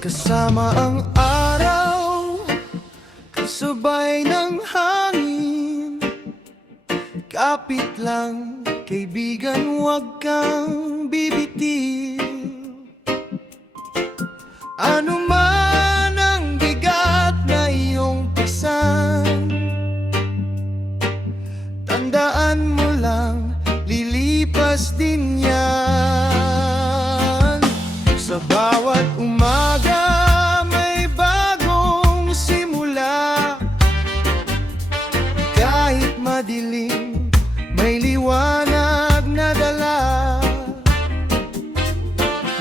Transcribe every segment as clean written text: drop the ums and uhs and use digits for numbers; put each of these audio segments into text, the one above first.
Kasama ang araw, kasabay ng hangin. Kapit lang, kaibigan, huwag kang bibitin. Ano man ang bigat na iyong pasan, tandaan mo lang, lilipas din yan. Sa bawat umaga may bagong simula. Kahit madilim, may liwanag na dala.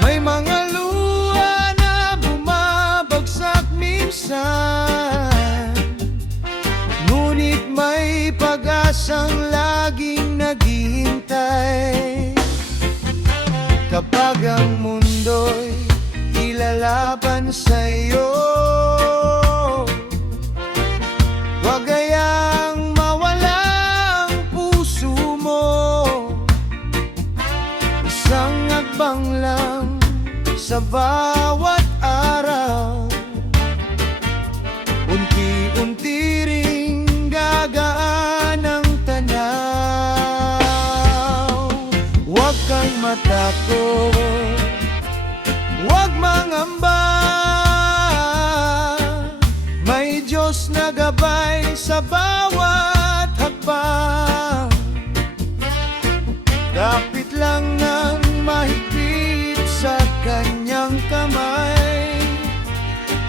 May mga luha na bumabagsak minsan, ngunit may pag-asang laging naghihintay. Kapag ang mundo'y ilalaban sa'yo, huwag hayang mawala ang puso mo. Isang hakbang lang sa bawat araw, unti-unti ring gagaan ang tanaw. Huwag kang matakot, huwag mangamba, may Diyos na gabay sa bawat hakbang. Kapit lang ng mahigpit sa kanyang kamay,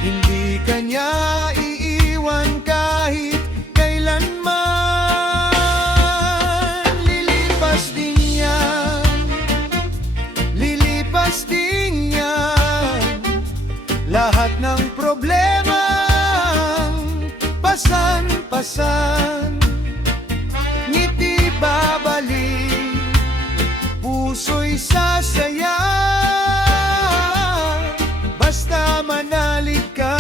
hindi kanya iiwan kahit kailanman. Lilipas din yan, lilipas din yan. Lahat ng problema pasan-pasan, ngiti babalik, puso'y sasaya. Basta manalig ka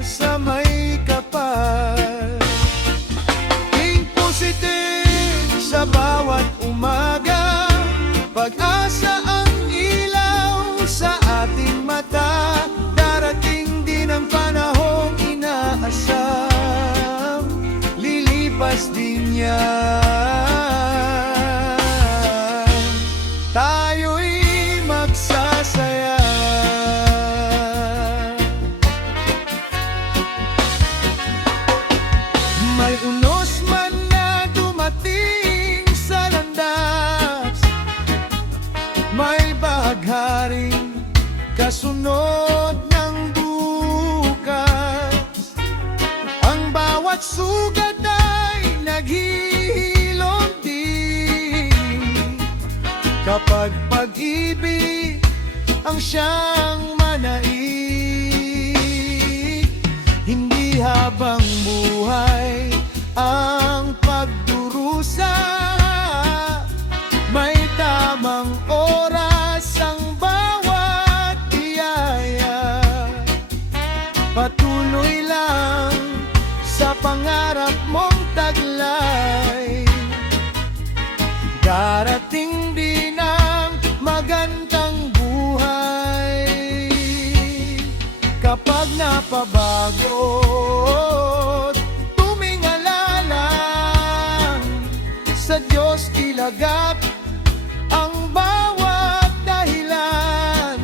sa may kapal. Think positive sa bawat umaga, pag-asa ang ilaw sa ating mata. Darating din ang panahong inaasam, lilipas din yan. Tayo'y magsasaya. May unos man na dumating sa landas, may bagharing kasunod ng bukas. Ang bawat sugat ay naghihilom din, kapag pag-ibig ang siyang manaig. Hindi habang buhay ang pagdurusa, may tamang oras ang bawat biyaya. Patuloy lang sa pangarap mong taglay, darating din ang magandang buhay. Kapag napabagod, tumingalala, sa Diyos ilagak ang bawat dahilan.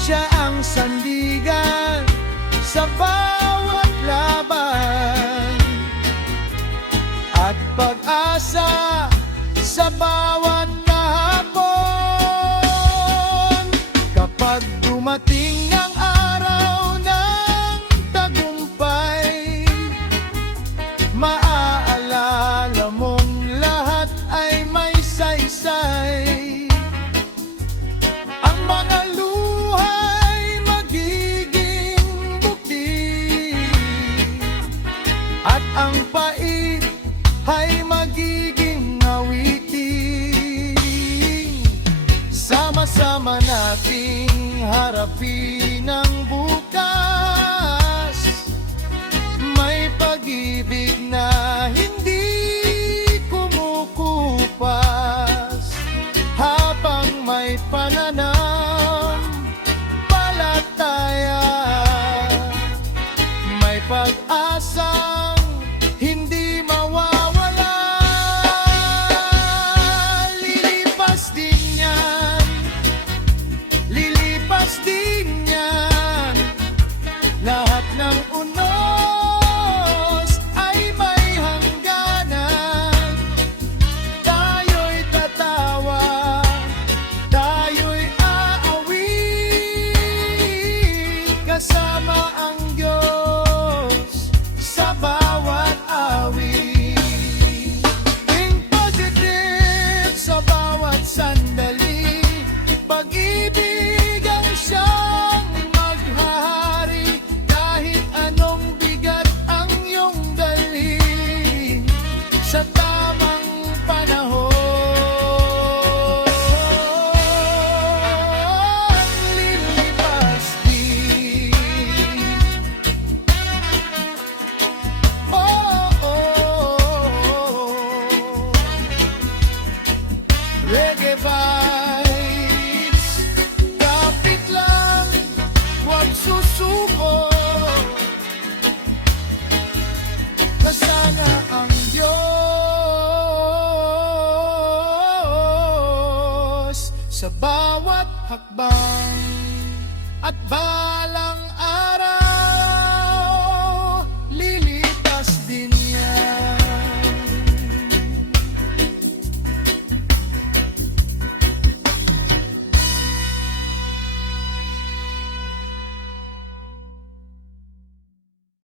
Siya ang sandigan sa bawat laban, at pag-asa sa bawat hapon. Kapag dumating ang araw ng tagumpay, maaalala mong lahat ay may saysay. Ang mga luhay magiging bukti, at ang pait ay magiging awitin. Sama-sama nating harapin ang bukas, may pag-ibig na hindi kumukupas. Habang may pananam, hakbang at